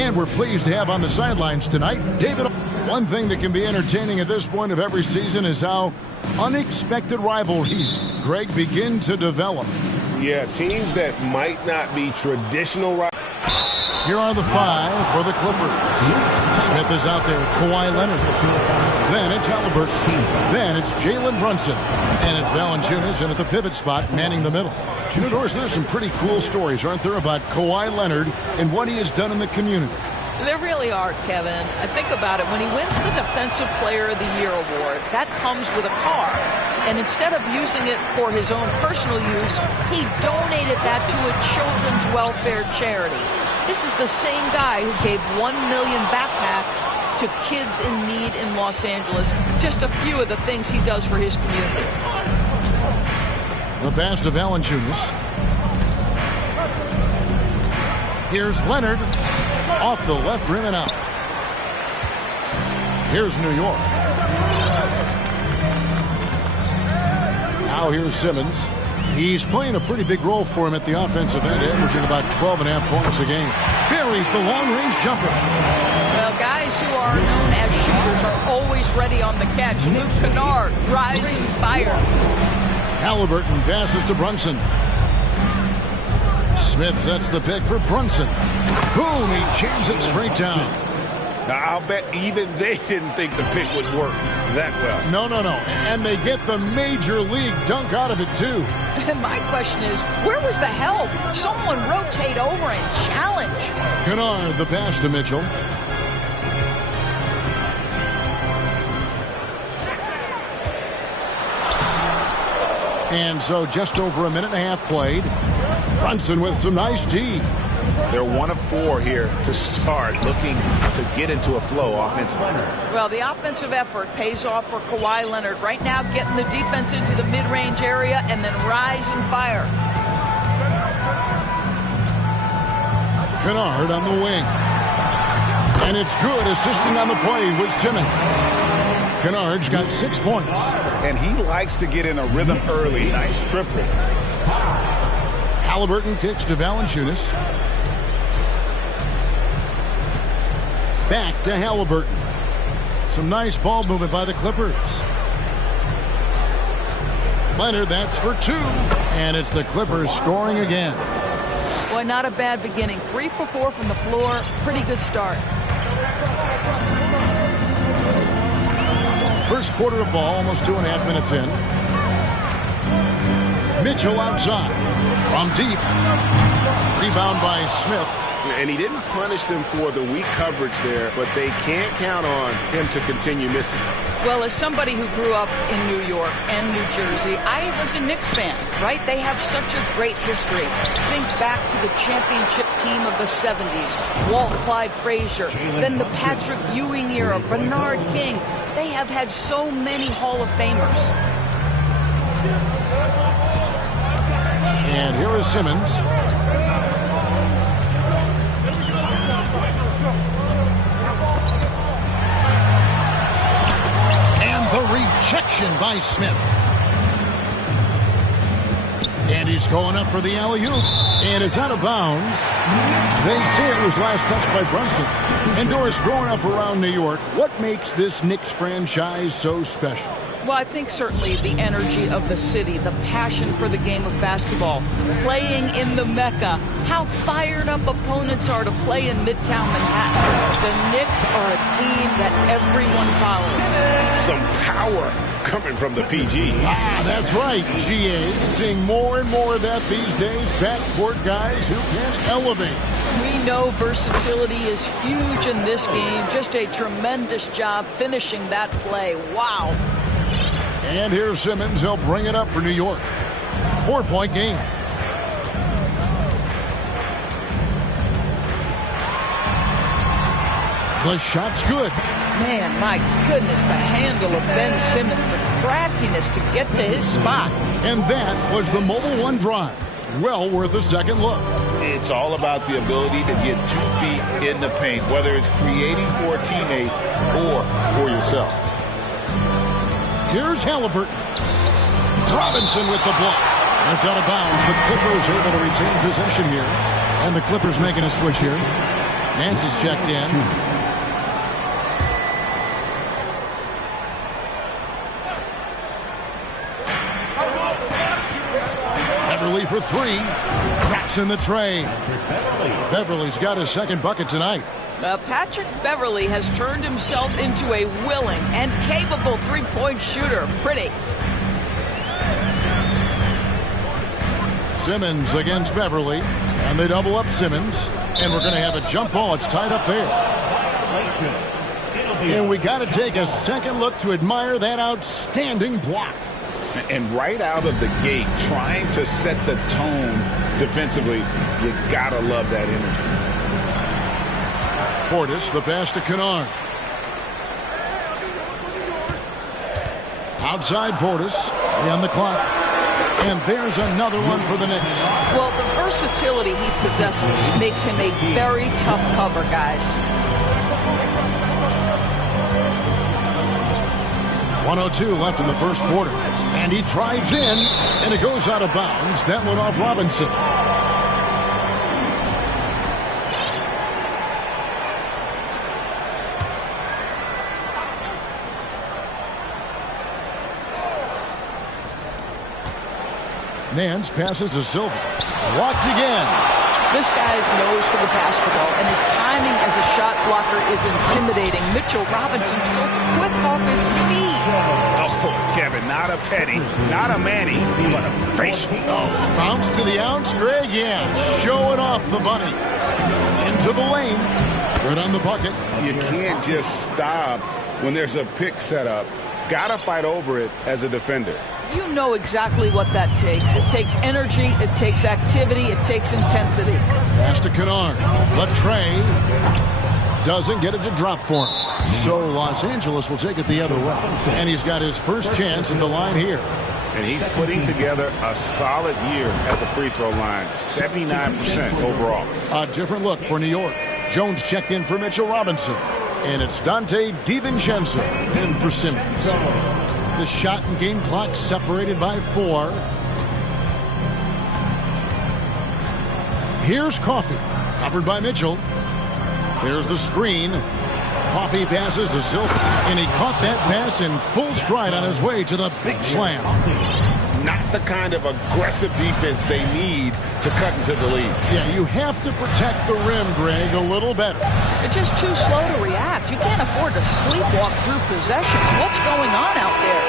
And we're pleased to have on the sidelines tonight, David. One thing that can be entertaining at this point of every season is how unexpected rivalries, Greg, begin to develop. Yeah, teams that might not be traditional rivals. Here are the 5 for the Clippers. Smith is out there with Kawhi Leonard. Then it's Halliburton. Then it's Jalen Brunson. And it's Valanciunas in at the pivot spot, manning the middle. You know, Doris, there's some pretty cool stories, aren't there, about Kawhi Leonard and what he has done in the community. There really are, Kevin. I think about it. When he wins the Defensive Player of the Year award, that comes with a car. And instead of using it for his own personal use, he donated that to a children's welfare charity. This is the same guy who gave 1 million backpacks to kids in need in Los Angeles. Just a few of the things he does for his community. The pass to Valanciunas. Here's Leonard. Off the left rim and out. Here's New York. Now here's Simmons. He's playing a pretty big role for him at the offensive end, averaging about 12.5 points a game. Buries the long-range jumper. Well, guys who are known as shooters are always ready on the catch. Luke Kennard, rise and fire. Halliburton passes to Brunson. Smith sets the pick for Brunson. Boom, he jams it straight down. Now, I'll bet even they didn't think the pick would work that well. No. And they get the major league dunk out of it, too. And my question is, where was the help? Someone rotate over and challenge. Kennard, the pass to Mitchell. And so just over a minute and a half played. Brunson with some nice D. They're 1 of 4 here to start, looking to get into a flow offensively. Well, the offensive effort pays off for Kawhi Leonard. Right now, getting the defense into the mid-range area and then rise and fire. Kennard on the wing. And it's good, assisting on the play with Simmons. Kennard's got 6 points. And he likes to get in a rhythm early. Nice triple. Halliburton kicks to Valanciunas. Back to Halliburton. Some nice ball movement by the Clippers. Leonard, that's for 2. And it's the Clippers scoring again. Boy, not a bad beginning. 3 for 4 from the floor. Pretty good start. First quarter of ball, almost 2.5 minutes in. Mitchell outside. From deep. Rebound by Smith. And he didn't punish them for the weak coverage there, but they can't count on him to continue missing. Well, as somebody who grew up in New York and New Jersey, I was a Knicks fan, right? They have such a great history. Think back to the championship team of the 70s. Walt Clyde Frazier, then the Patrick Ewing era, Bernard King. They have had so many Hall of Famers. And here is Simmons. And the rejection by Smith. And he's going up for the alley-oop. And it's out of bounds. They say it was last touched by Brunson. And Doris, growing up around New York, what makes this Knicks franchise so special? Well, I think certainly the energy of the city, the passion for the game of basketball, playing in the Mecca, how fired up opponents are to play in Midtown Manhattan. The Knicks are a team that everyone follows. Some power coming from the PG. Ah, that's right, GA. Seeing more and more of that these days. Backcourt guys who can elevate. We know versatility is huge in this game. Just a tremendous job finishing that play. Wow. And here's Simmons. He'll bring it up for New York. 4-point game. The shot's good. Man, my goodness, the handle of Ben Simmons, the craftiness to get to his spot. And that was the Mobile One drive. Well worth a second look. It's all about the ability to get 2 feet in the paint, whether it's creating for a teammate or for yourself. Here's Halliburton. Robinson with the block. That's out of bounds. The Clippers are able to retain possession here. And the Clippers making a switch here. Nance is checked in. Beverly for three. Traps in the tray. Beverly's got his second bucket tonight. Patrick Beverly has turned himself into a willing and capable three-point shooter. Pretty. Simmons against Beverly. And they double up Simmons. And we're going to have a jump ball. It's tied up there. And we got to take a second look to admire that outstanding block. And right out of the gate, trying to set the tone defensively, you got to love that energy. Portis, the pass to Kennard. Outside Portis, on the clock. And there's another one for the Knicks. Well, the versatility he possesses makes him a very tough cover, guys. 1:02 left in the first quarter. And he drives in, and it goes out of bounds. That one off Robinson. Nance passes to Silva. Blocked again. This guy's nose for the basketball, and his timing as a shot blocker is intimidating. Mitchell Robinson so quick off his feet. Oh, Kevin, not a Petty, not a Manny, but a face. Oh, bounce to the ounce, Greg. Yeah, showing off the bunny. Into the lane. Good on the bucket. You can't just stop when there's a pick set up. Got to fight over it as a defender. You know exactly what that takes. It takes energy, it takes activity, it takes intensity. Pass to Kennard. Latrey doesn't get it to drop for him. So Los Angeles will take it the other way. And he's got his first chance at the line here. And he's putting together a solid year at the free throw line. 79% overall. A different look for New York. Jones checked in for Mitchell Robinson. And it's Dante DiVincenzo in for Simmons. The shot and game clock separated by 4. Here's Coffey, covered by Mitchell. There's the screen. Coffey passes to Silva, and he caught that pass in full stride on his way to the big slam. Not the kind of aggressive defense they need to cut into the lead. Yeah, you have to protect the rim, Greg, a little better. They're just too slow to react. You can't afford to sleepwalk through possessions. What's going on out there?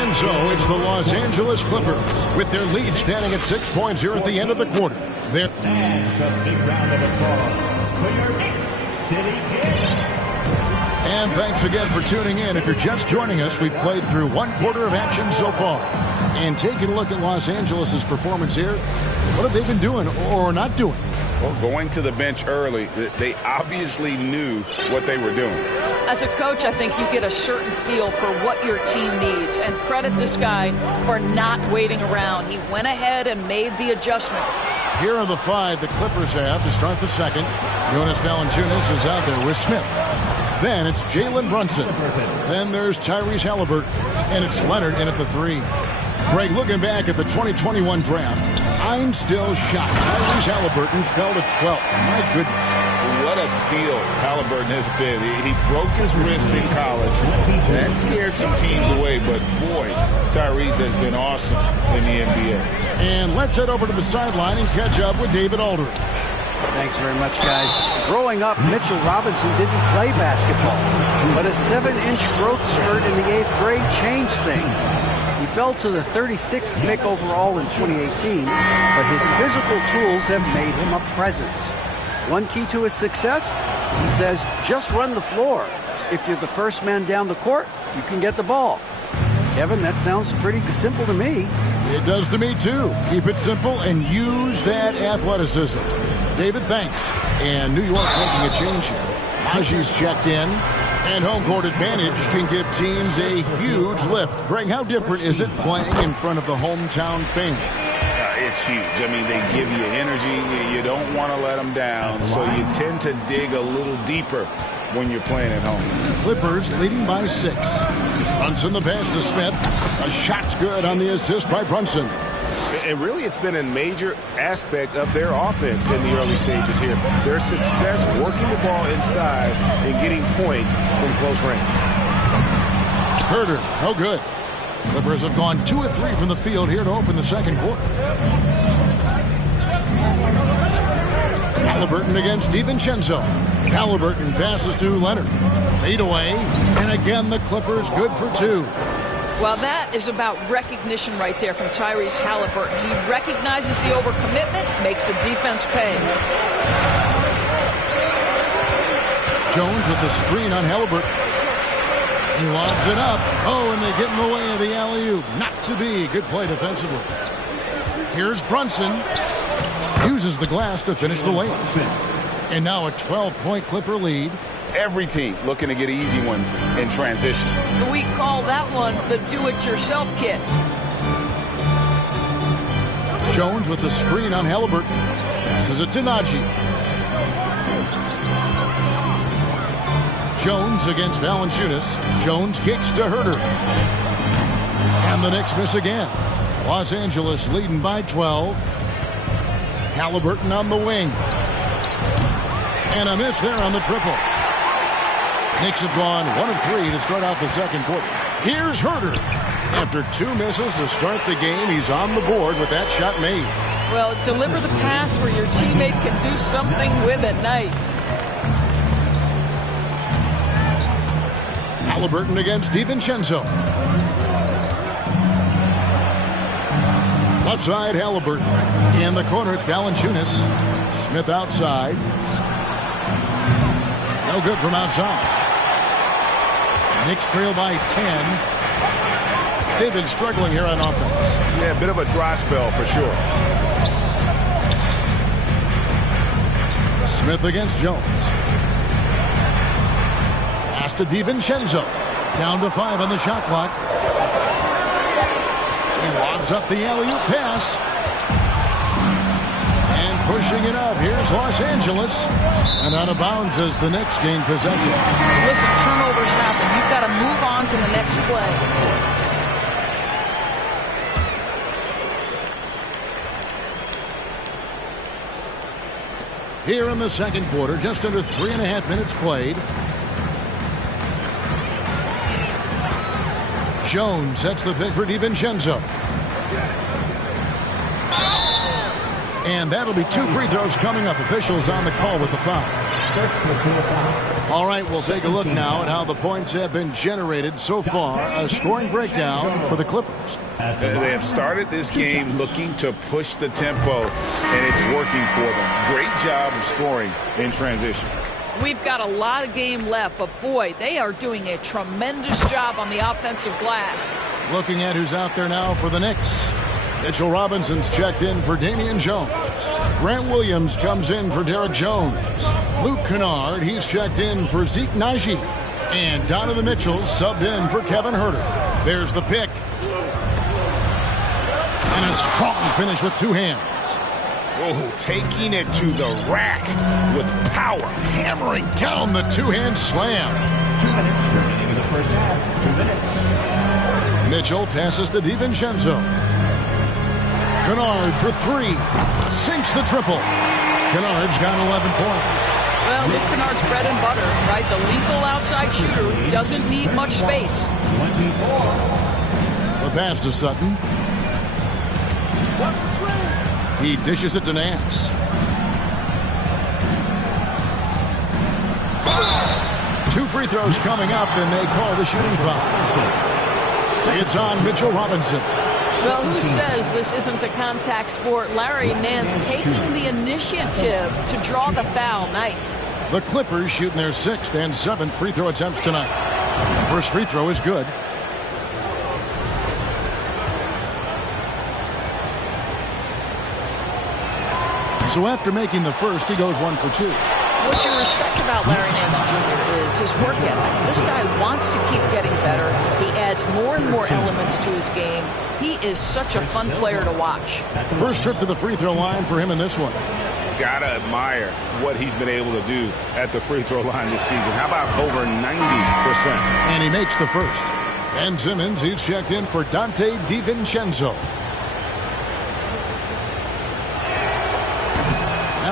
And so it's the Los Angeles Clippers with their lead standing at 6 points here at the end of the quarter. They're And thanks again for tuning in. If you're just joining us, we've played through 1 quarter of action so far. And taking a look at Los Angeles' performance here, what have they been doing or not doing? Well, going to the bench early, they obviously knew what they were doing. As a coach, I think you get a certain feel for what your team needs. And credit this guy for not waiting around. He went ahead and made the adjustment. Here are the 5 the Clippers have to start the second. Jonas Valanciunas is out there with Smith. Then it's Jalen Brunson. Then there's Tyrese Halliburton. And it's Leonard in at the 3. Greg, looking back at the 2021 draft, I'm still shocked. Tyrese Halliburton fell to 12th. My goodness. What a steal Halliburton has been. He broke his wrist in college. That scared some teams away, but boy, Tyrese has been awesome in the NBA. And let's head over to the sideline and catch up with David Aldridge. Thanks very much, guys. Growing up, Mitchell Robinson didn't play basketball, but a 7-inch growth spurt in the 8th grade changed things. He fell to the 36th pick overall in 2018, but his physical tools have made him a presence. One key to his success, he says, just run the floor. If you're the first man down the court, you can get the ball. Kevin, that sounds pretty simple to me. It does to me, too. Keep it simple and use that athleticism. David, thanks. And New York making a change here. Haji's checked in. And home court advantage can give teams a huge lift. Greg, how different is it playing in front of the hometown fans? It's huge. I mean, they give you energy. You don't want to let them down, so you tend to dig a little deeper when you're playing at home. Clippers leading by 6. Brunson the pass to Smith. A shot's good on the assist by Brunson. And really, it's been a major aspect of their offense in the early stages here. Their success working the ball inside and getting points from close range. Herder, no good. Clippers have gone 2 of 3 from the field here to open the second quarter. Halliburton against DiVincenzo. Halliburton passes to Leonard. Fade away. And again, the Clippers good for 2. Well, that is about recognition right there from Tyrese Halliburton. He recognizes the overcommitment, makes the defense pay. Jones with the screen on Halliburton. He lobs it up. Oh, and they get in the way of the alley-oop. Not to be. Good play defensively. Here's Brunson. Uses the glass to finish the layup. And now a 12-point Clipper lead. Every team looking to get easy ones in transition. We call that one the do-it-yourself kit. Jones with the screen on Halliburton. Passes it to Najee. Jones against Valanciunas. Jones kicks to Herder. And the Knicks miss again. Los Angeles leading by 12. Halliburton on the wing. And a miss there on the triple. Knicks have gone 1 of 3 to start out the second quarter. Here's Herder. After 2 misses to start the game, he's on the board with that shot made. Well, deliver the pass where your teammate can do something with it. Nice. Halliburton against DiVincenzo. Left side, Halliburton. In the corner, it's Valanciunas. Smith outside. No good from outside. Knicks trail by 10. They've been struggling here on offense. Yeah, a bit of a dry spell for sure. Smith against Jones. Pass to DiVincenzo. Down to 5 on the shot clock. He lobs up the alley-oop pass. And pushing it up. Here's Los Angeles. And out of bounds as the Knicks gain possession. Listen, turnovers happen. You've got to move on to the next play. Here in the second quarter, just under 3.5 minutes played. Jones sets the pick for DiVincenzo. And that'll be 2 free throws coming up. Officials on the call with the foul. All right, we'll take a look now at how the points have been generated so far. A scoring breakdown for the Clippers. They have started this game looking to push the tempo, and it's working for them. Great job of scoring in transition. We've got a lot of game left, but boy, they are doing a tremendous job on the offensive glass. Looking at who's out there now for the Knicks. Mitchell Robinson's checked in for Damian Jones. Grant Williams comes in for Derek Jones. Luke Kennard, he's checked in for Zeke Najee. And Donovan Mitchell subbed in for Kevin Herter. There's the pick. And a strong finish with 2 hands. Oh, taking it to the rack with power. Hammering down the 2-hand slam. 2 minutes remaining in the first half. 2 minutes. Mitchell passes to DiVincenzo. Kennard for 3. Sinks the triple. Kennard's got 11 points. Well, Luke Kennard's bread and butter, right? The lethal outside shooter who doesn't need much space. 24. The pass to Sutton. Watch the screen. He dishes it to Nance. Two free throws coming up, and they call the shooting foul. It's on Mitchell Robinson. Well, who says this isn't a contact sport? Larry Nance taking the initiative to draw the foul. Nice. The Clippers shooting their 6th and 7th free throw attempts tonight. First free throw is good. So after making the first, he goes 1 for 2. What you respect about Larry Nance Jr. is his work ethic. This guy wants to keep getting better. He adds more and more elements to his game. He is such a fun player to watch. First trip to the free throw line for him in this one. Gotta admire what he's been able to do at the free throw line this season. How about over 90%? And he makes the first. Ben Simmons, he's checked in for Dante DiVincenzo.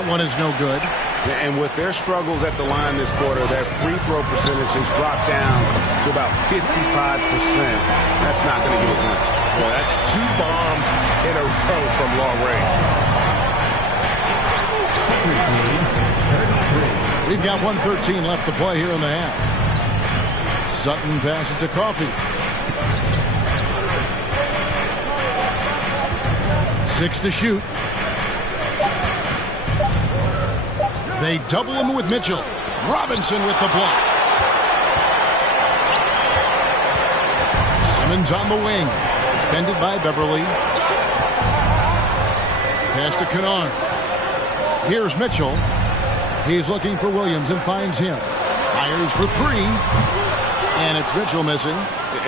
one is no good. And with their struggles at the line this quarter, their free throw percentage has dropped down to about 55%. That's not going to get it done. Well, that's 2 bombs in a row from long range. We've got 1:13 left to play here in the half. Sutton passes to Coffey. 6 to shoot. They double him with Mitchell. Robinson with the block. Simmons on the wing. Defended by Beverly. Pass to Kennard. Here's Mitchell. He's looking for Williams and finds him. Fires for 3. And it's Mitchell missing.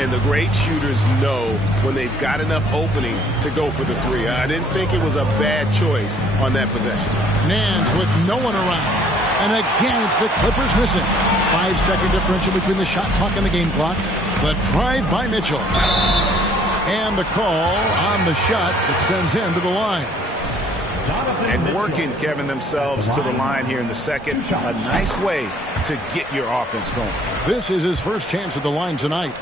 And the great shooters know when they've got enough opening to go for the 3. I didn't think it was a bad choice on that possession. Nance with no one around. And again, it's the Clippers missing. 5-second differential between the shot clock and the game clock. The drive by Mitchell. And the call on the shot that sends him to the line. And working, Kevin, themselves to the line here in the second. A nice way to get your offense going. This is his first chance at the line tonight.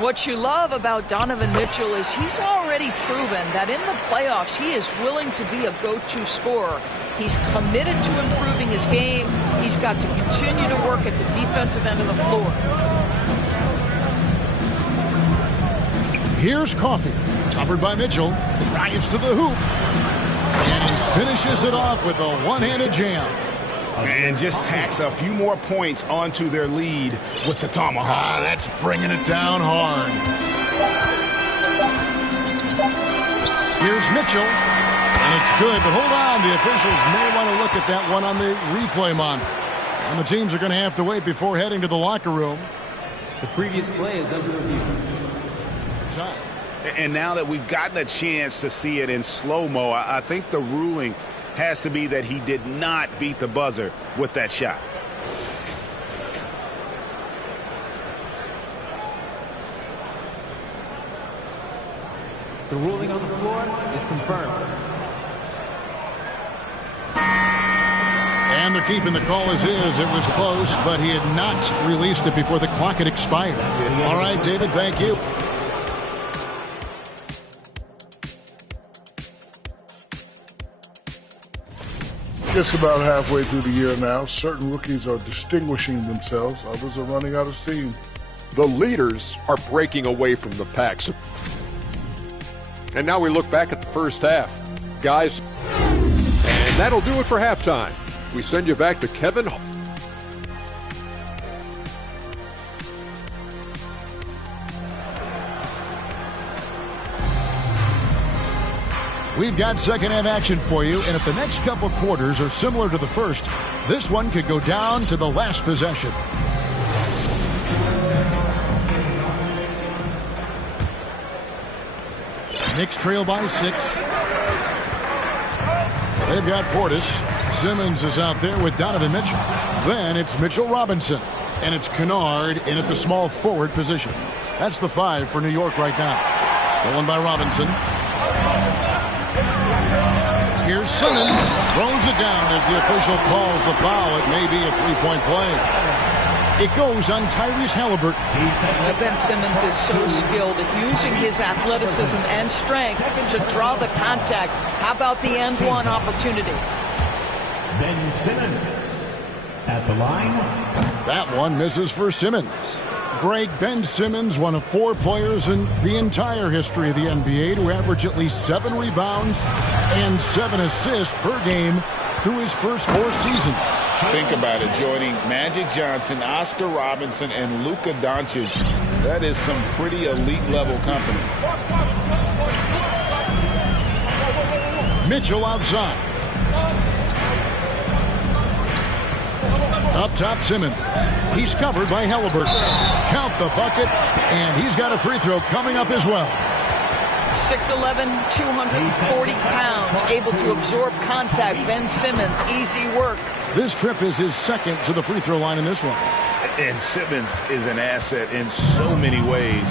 What you love about Donovan Mitchell is he's already proven that in the playoffs he is willing to be a go-to scorer. He's committed to improving his game. He's got to continue to work at the defensive end of the floor. Here's Coffey. Covered by Mitchell. Drives to the hoop. And he finishes it off with a one-handed jam. And just tacks a few more points onto their lead with the tomahawk. That's bringing it down hard. Here's Mitchell. And it's good, but hold on. The officials may want to look at that one on the replay monitor. And the teams are going to have to wait before heading to the locker room. The previous play is under review. Time. And now that we've gotten a chance to see it in slow-mo, I think the ruling has to be that he did not beat the buzzer with that shot. The ruling on the floor is confirmed. And they're keeping the call as is. It was close, but he had not released it before the clock had expired. All right, David, thank you. Just about halfway through the year now, certain rookies are distinguishing themselves. Others are running out of steam. The leaders are breaking away from the packs. And now we look back at the first half. Guys, and that'll do it for halftime. We send you back to Kevin. We've got second half action for you, and if the next couple quarters are similar to the first, this one could go down to the last possession. Knicks trail by 6. They've got Portis. Simmons is out there with Donovan Mitchell. Then it's Mitchell Robinson, and it's Kennard in at the small forward position. That's the 5 for New York right now. Stolen by Robinson. Here's Simmons, throws it down as the official calls the foul. It may be a three-point play. It goes on Tyrese Halliburton. Ben Simmons is so skilled at using his athleticism and strength to draw the contact. How about the end one opportunity? Ben Simmons at the line. That one misses for Simmons. Greg, Ben Simmons, one of 4 players in the entire history of the NBA to average at least 7 rebounds and 7 assists per game through his first 4 seasons. Think about it, joining Magic Johnson, Oscar Robinson, and Luka Doncic. That is some pretty elite level company. Mitchell outside. Up top, Simmons. He's covered by Halliburton. Count the bucket, and he's got a free throw coming up as well. 6'11", 240 pounds, able to absorb contact. Ben Simmons, easy work. This trip is his second to the free throw line in this one. And Simmons is an asset in so many ways.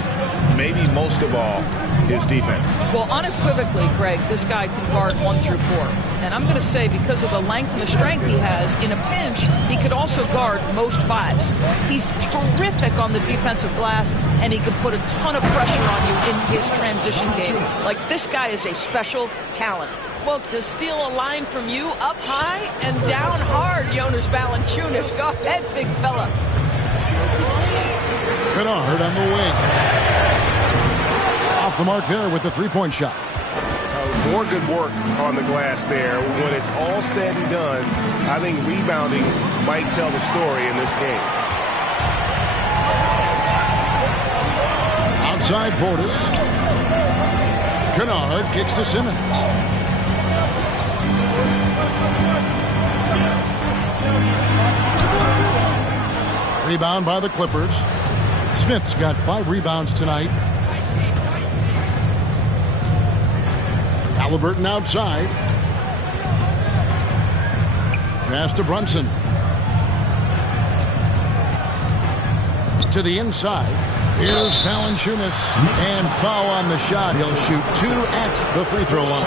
Maybe most of all, his defense. Well, unequivocally, Greg, this guy can guard 1 through 4. And I'm going to say because of the length and the strength he has, in a pinch, he could also guard most fives. He's terrific on the defensive glass, and he can put a ton of pressure on you in his transition game. Like, this guy is a special talent. Well, to steal a line from you, up high and down hard, Jonas Valanciunas. Go ahead, big fella. Kennard on the wing. Off the mark there with the three-point shot. More good work on the glass there. When it's all said and done, I think rebounding might tell the story in this game. Outside Portis. Kennard kicks to Simmons. Rebound by the Clippers. Smith's got 5 rebounds tonight. Halliburton outside. Pass to Brunson. To the inside. Here's Valanciunas. And foul on the shot. He'll shoot 2 at the free throw line.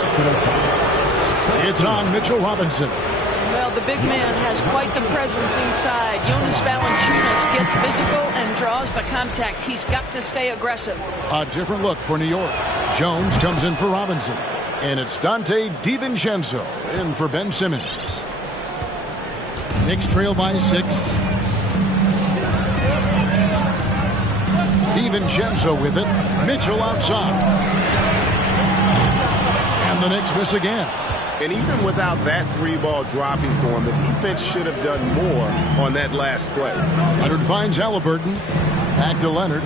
It's on Mitchell Robinson. Well, the big man has quite the presence inside. Jonas Valanciunas gets physical and draws the contact. He's got to stay aggressive. A different look for New York. Jones comes in for Robinson. And it's Dante DiVincenzo in for Ben Simmons. Knicks trail by 6. DiVincenzo with it. Mitchell outside. And the Knicks miss again. And even without that 3-ball dropping for him, the defense should have done more on that last play. Leonard finds Halliburton. Back to Leonard.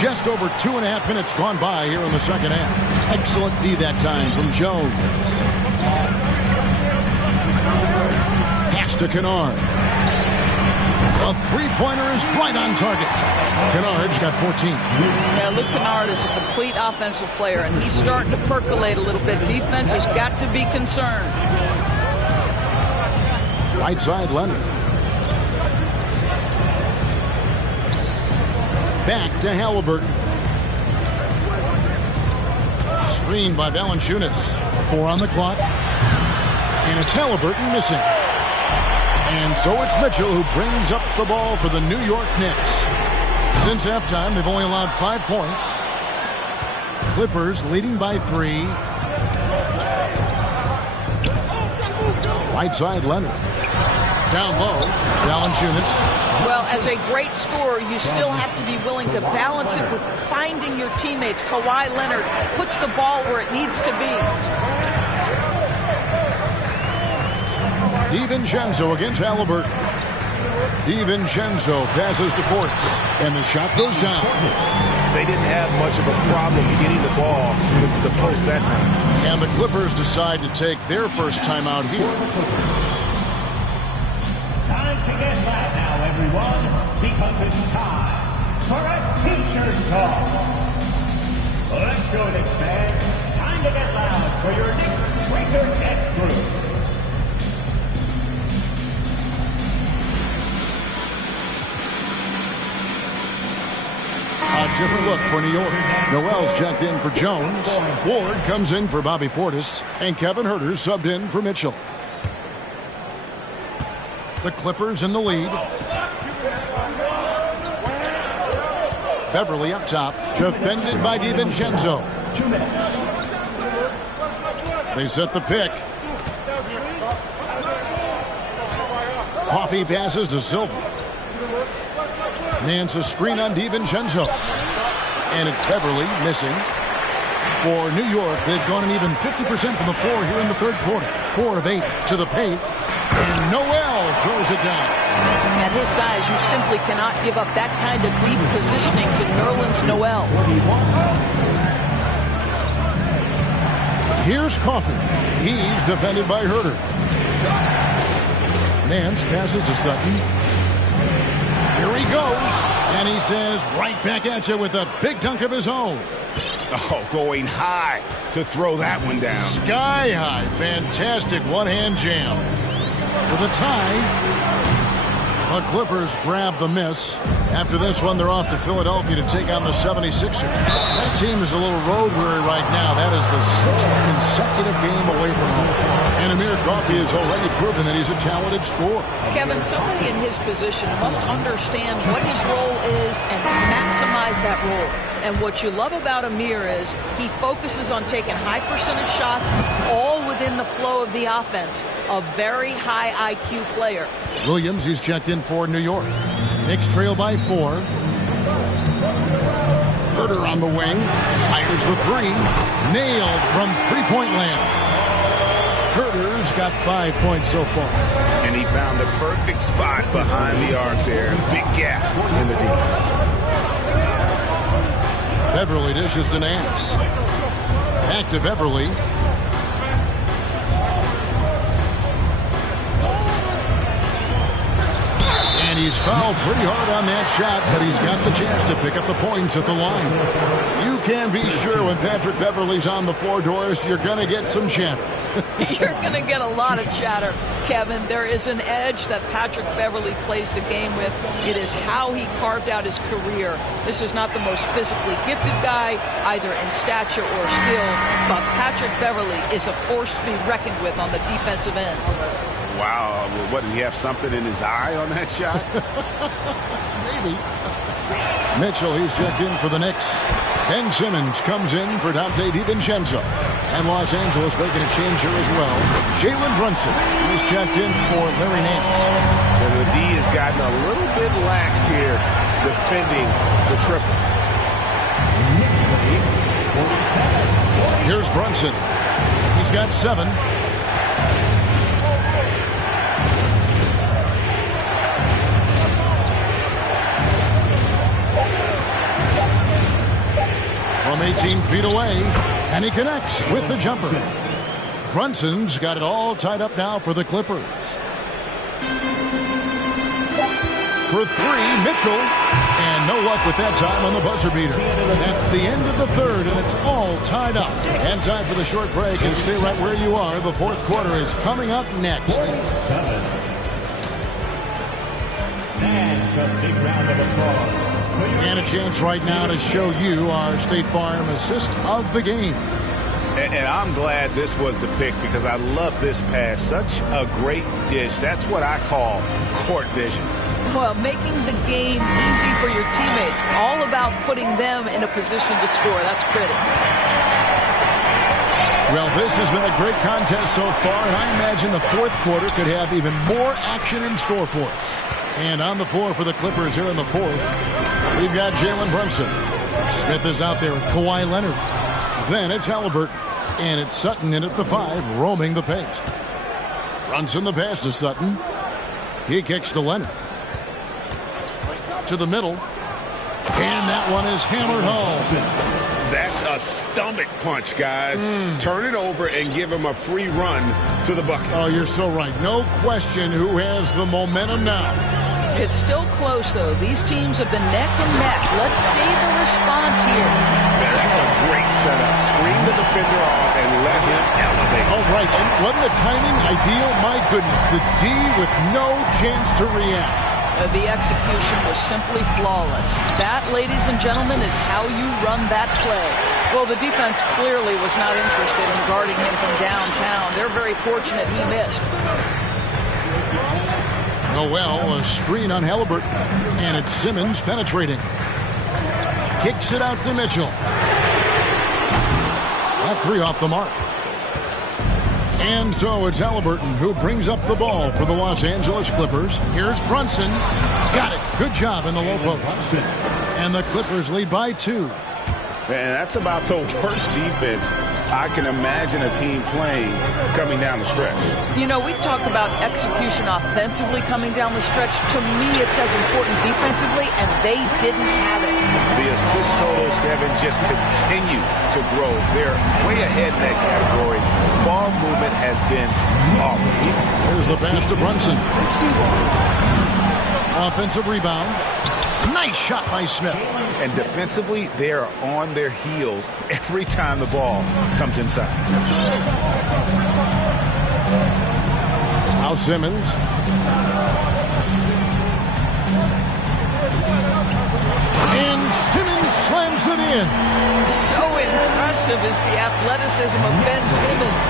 Just over 2.5 minutes gone by here in the second half. Excellent D that time from Jones. Pass to Kennard. A three-pointer is right on target. Kennard's got 14. Yeah, Luke Kennard is a complete offensive player, and he's starting to percolate a little bit. Defense has got to be concerned. Right side, Leonard. Back to Halliburton. Screened by Valanciunas. 4 on the clock. And it's Halliburton missing. And so it's Mitchell who brings up the ball for the New York Knicks. Since halftime, they've only allowed 5 points. Clippers leading by 3. Right side, Leonard. Down low, Valanciunas. Well, as a great scorer, you still have to be willing to balance it with finding your teammates. Kawhi Leonard puts the ball where it needs to be. DiVincenzo against Halliburton. DiVincenzo passes to Portis, and the shot goes down. They didn't have much of a problem getting the ball into the post that time. And the Clippers decide to take their first timeout here. Time to get loud now, everyone, because it's time for a t-shirt talk. Let's go, Knicks fans. Time to get loud for your Knicks Breaker X group. A different look for New York. Noel's checked in for Jones. Ward comes in for Bobby Portis. And Kevin Huerter subbed in for Mitchell. The Clippers in the lead. Beverly up top. Defended by DiVincenzo. They set the pick. Coffee passes to Silver. Nance a screen on DiVincenzo. And it's Beverly missing. For New York, they've gone an even 50% from the floor here in the third quarter. 4 of 8 to the paint. And Noel throws it down. At his size, you simply cannot give up that kind of deep positioning to Nerlens Noel. Here's Coffee. He's defended by Huerter. Nance passes to Sutton. Here he goes. And he says, right back at you with a big dunk of his own. Oh, going high to throw that one down. Sky high. Fantastic one-hand jam. For the tie, the Clippers grab the miss. After this one, they're off to Philadelphia to take on the 76ers. That team is a little road weary right now. That is the 6th consecutive game away from home. And Amir Coffey has already proven that he's a talented scorer. Kevin, somebody in his position must understand what his role is and maximize that role. And what you love about Amir is he focuses on taking high percentage shots all within the flow of the offense. A very high IQ player. Williams, he's checked in for New York. Knicks trail by 4. Herter on the wing. Fires the 3. Nailed from three-point land. Herter's got 5 points so far. And he found the perfect spot behind the arc there. Big gap in the deep. Beverly dishes to Nance. Back to Beverly. And he's fouled pretty hard on that shot, but he's got the chance to pick up the points at the line. You can be sure when Patrick Beverly's on the floor, Doris, you're going to get some chatter. You're going to get a lot of chatter, Kevin. There is an edge that Patrick Beverly plays the game with. It is how he carved out his career. This is not the most physically gifted guy, either in stature or skill, but Patrick Beverly is a force to be reckoned with on the defensive end. Wow. What, did he have something in his eye on that shot? Maybe. Mitchell, he's checked in for the Knicks. Ben Simmons comes in for Dante DiVincenzo. And Los Angeles making a change here as well. Jalen Brunson, he's checked in for Larry Nance. And the D has gotten a little bit laxed here defending the triple. Here's Brunson. He's got 7. From 18 feet away, and he connects with the jumper. Brunson's got it all tied up now for the Clippers. For 3, Mitchell. And no luck with that time on the buzzer beater. That's the end of the third, and it's all tied up. And time for the short break, and stay right where you are. The fourth quarter is coming up next. And a big round of applause. And a chance right now to show you our State Farm assist of the game. And I'm glad this was the pick because I love this pass. Such a great dish. That's what I call court vision. Well, making the game easy for your teammates. All about putting them in a position to score. That's pretty. Well, this has been a great contest so far, and I imagine the fourth quarter could have even more action in store for us. And on the floor for the Clippers here in the fourth, we've got Jalen Brunson. Smith is out there with Kawhi Leonard. Then it's Halliburton. And it's Sutton in at the 5, roaming the paint. Brunson the pass to Sutton. He kicks to Leonard. To the middle. And that one is hammered home. That's a stomach punch, guys. Turn it over and give him a free run to the bucket. Oh, you're so right. No question who has the momentum now. It's still close, though. These teams have been neck and neck. Let's see the response here. That's a great setup. Screen the defender off and let him elevate. Oh, right. And wasn't the timing ideal? My goodness. The D with no chance to react. The execution was simply flawless. That, ladies and gentlemen, is how you run that play. Well, the defense clearly was not interested in guarding him from downtown. They're very fortunate he missed. Noel, a screen on Halliburton. And it's Simmons penetrating. Kicks it out to Mitchell. That 3 off the mark. And so it's Halliburton who brings up the ball for the Los Angeles Clippers. Here's Brunson. Got it. Good job in the low post. And the Clippers lead by 2. And that's about the worst defense I can imagine a team playing coming down the stretch. You know, we talk about execution offensively coming down the stretch. To me, it's as important defensively, and they didn't have it. The assist totals, Kevin, just continue to grow. They're way ahead in that category. Ball movement has been flawless. There's the pass to Brunson. Offensive rebound. Nice shot by Smith. And defensively, they are on their heels every time the ball comes inside. Now Simmons. in. So impressive is the athleticism of Ben Simmons.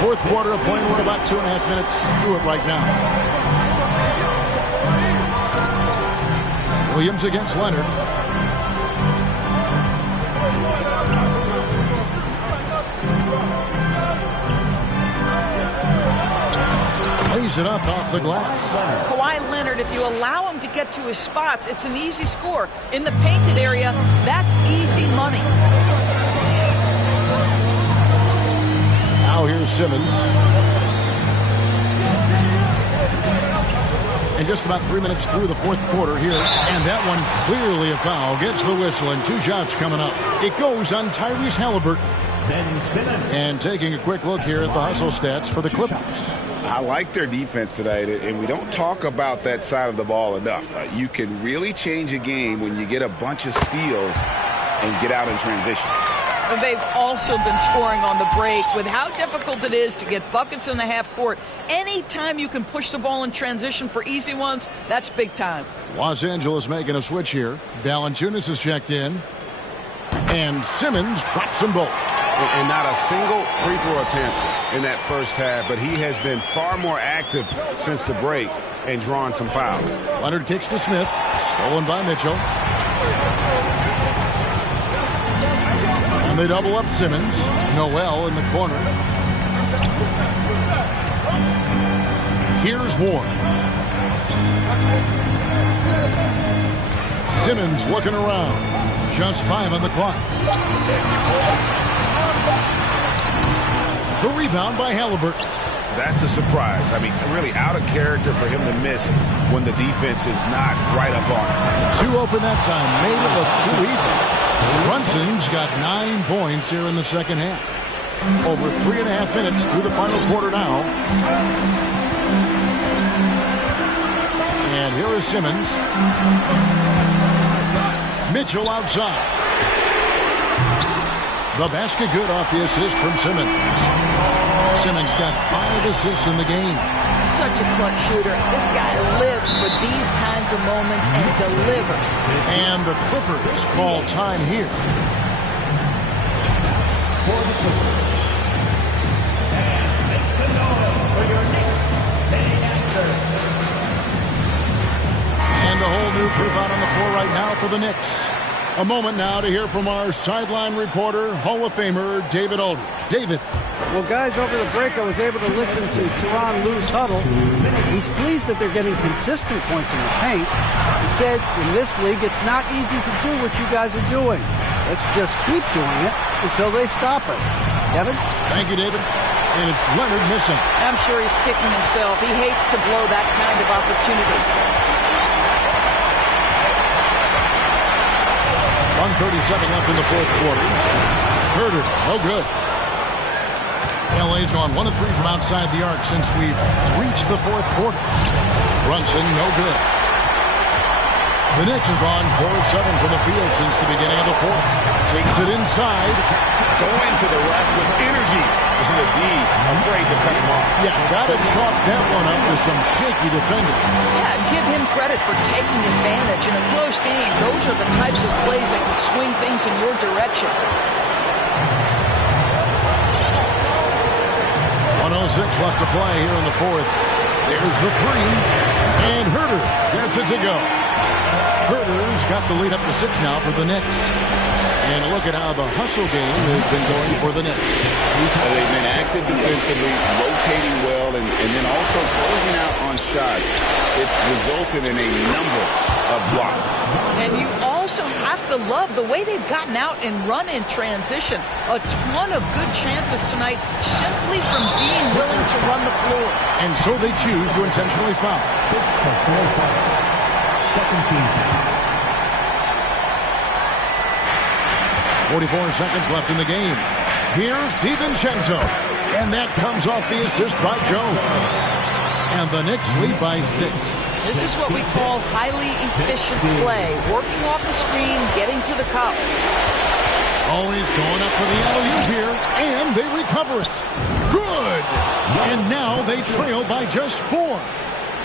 Fourth quarter of play. We're about 2.5 minutes through it right now. Williams against Leonard. Lays it up off the glass. Kawhi Leonard, if you allow him to get to his spots, it's an easy score. In the painted area, that's easy money. Now here's Simmons. And just about 3 minutes through the fourth quarter here. And that one clearly a foul. Gets the whistle and 2 shots coming up. It goes on Tyrese Halliburton. And taking a quick look here at the hustle stats for the Clippers. I like their defense tonight, and we don't talk about that side of the ball enough. You can really change a game when you get a bunch of steals and get out in transition. They've also been scoring on the break. With how difficult it is to get buckets in the half court, anytime you can push the ball in transition for easy ones, that's big time. Los Angeles making a switch here. Valanciunas is checked in. And Simmons drops them both. And not a single free throw attempt in that first half, but he has been far more active since the break and drawn some fouls. Leonard kicks to Smith. Stolen by Mitchell. And they double up Simmons. Noel in the corner. Here's Warren. Simmons looking around. Just 5 on the clock. The rebound by Halliburton. That's a surprise. I mean, really out of character for him to miss when the defense is not right up on him. 2 open that time. Made it look too easy. Brunson's got 9 points here in the second half. Over 3.5 minutes through the final quarter now. And here is Simmons. Mitchell outside. The basket good off the assist from Simmons. Simmons got 5 assists in the game. Such a clutch shooter. This guy lives for these kinds of moments and delivers. And the Clippers call time here. For the Clippers. And make some noise for your Knicks staying at third. And a whole new group out on the floor right now for the Knicks. A moment now to hear from our sideline reporter, Hall of Famer David Aldridge. David. Well, guys, over the break, I was able to listen to Tyronn Lue's huddle. He's pleased that they're getting consistent points in the paint. He said, in this league, it's not easy to do what you guys are doing. Let's just keep doing it until they stop us. Kevin? Thank you, David. And it's Leonard missing. I'm sure he's kicking himself. He hates to blow that kind of opportunity. 1:37 left in the fourth quarter. Herder, no good. LA's gone 1 of 3 from outside the arc since we've reached the fourth quarter. Brunson, no good. The Knicks have gone 4 of 7 from the field since the beginning of the fourth. Takes it inside. Going to the rack with energy. And the D afraid to cut him off. Yeah, got to chalk that one up with some shaky defending. Yeah, and give him credit for taking advantage in a close game. Those are the types of plays that can swing things in your direction. 1:06 left to play here in the fourth. There's the 3. And Herder gets it to go. Herder's got the lead up to 6 now for the Knicks. And look at how the hustle game has been going for the Knicks. They've been active defensively, rotating well, and then also closing out on shots. It's resulted in a number of blocks. And you also have to love the way they've gotten out and run in transition. A ton of good chances tonight simply from being willing to run the floor. And so they choose to intentionally foul. Second team. 44 seconds left in the game. Here's DiVincenzo. And that comes off the assist by Jones. And the Knicks lead by 6. This is what we call highly efficient play. Working off the screen, getting to the cup. Always going up for the alley-oop here. And they recover it. Good! And now they trail by just 4.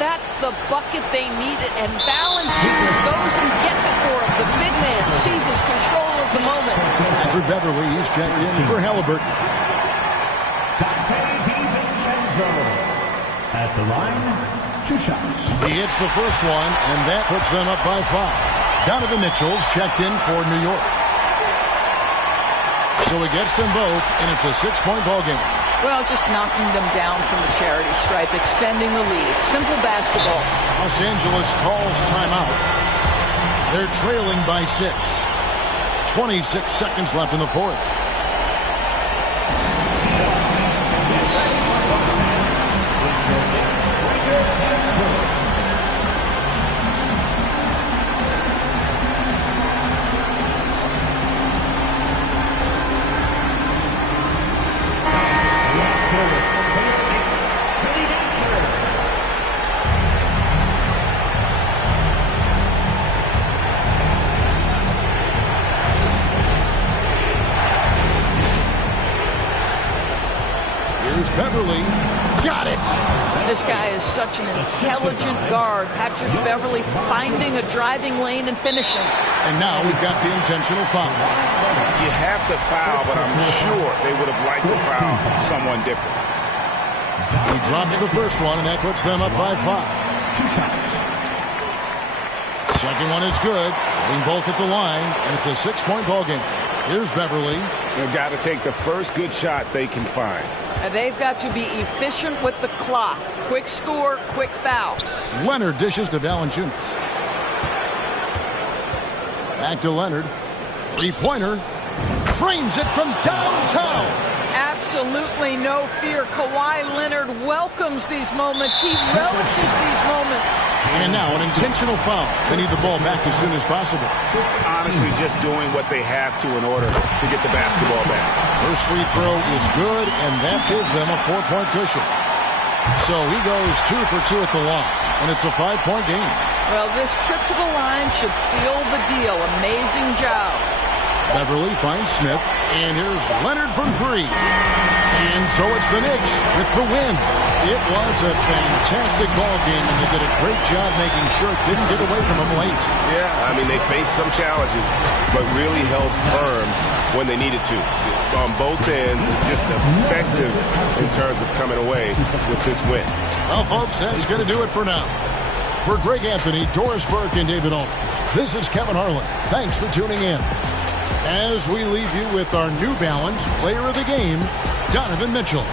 that's the bucket they needed, and Valanciunas goes and gets it for him. The big man seizes control of the moment. Andrew Beverly, he's checked in for Halliburton. At the line, 2 shots. He hits the first one, and that puts them up by 5. Donovan Mitchell's checked in for New York. So he gets them both, and it's a 6-point ball game. Well, just knocking them down from the charity stripe, extending the lead. Simple basketball. Los Angeles calls timeout. They're trailing by 6. 26 seconds left in the fourth. Beverly got it. This guy is such an intelligent guard. Patrick Beverly finding a driving lane and finishing. And now we've got the intentional foul. You have to foul, but I'm sure they would have liked to foul someone different. He drops the first one, and that puts them up by 5. Second one is good. Hitting both at the line, and it's a 6-point ball game. Here's Beverly. They've got to take the first good shot they can find. And they've got to be efficient with the clock. Quick score, quick foul. Leonard dishes to Valanciunas. Back to Leonard. 3-pointer. Frames it from downtown. Absolutely no fear. Kawhi Leonard welcomes these moments. He relishes these moments. And now an intentional foul. They need the ball back as soon as possible. Honestly, just doing what they have to in order to get the basketball back. First free throw is good, and that gives them a 4-point cushion. So he goes 2 for 2 at the line, and it's a 5-point game. Well, this trip to the line should seal the deal. Amazing job. Beverly finds Smith, and here's Leonard from 3. And so it's the Knicks with the win. It was a fantastic ball game, and they did a great job making sure it didn't get away from them late. Yeah, I mean, they faced some challenges, but really held firm when they needed to. On both ends, just effective in terms of coming away with this win. Well, folks, that's going to do it for now. For Greg Anthony, Doris Burke, and David Aldridge, this is Kevin Harlan. Thanks for tuning in. As we leave you with our New Balance Player of the Game, Donovan Mitchell.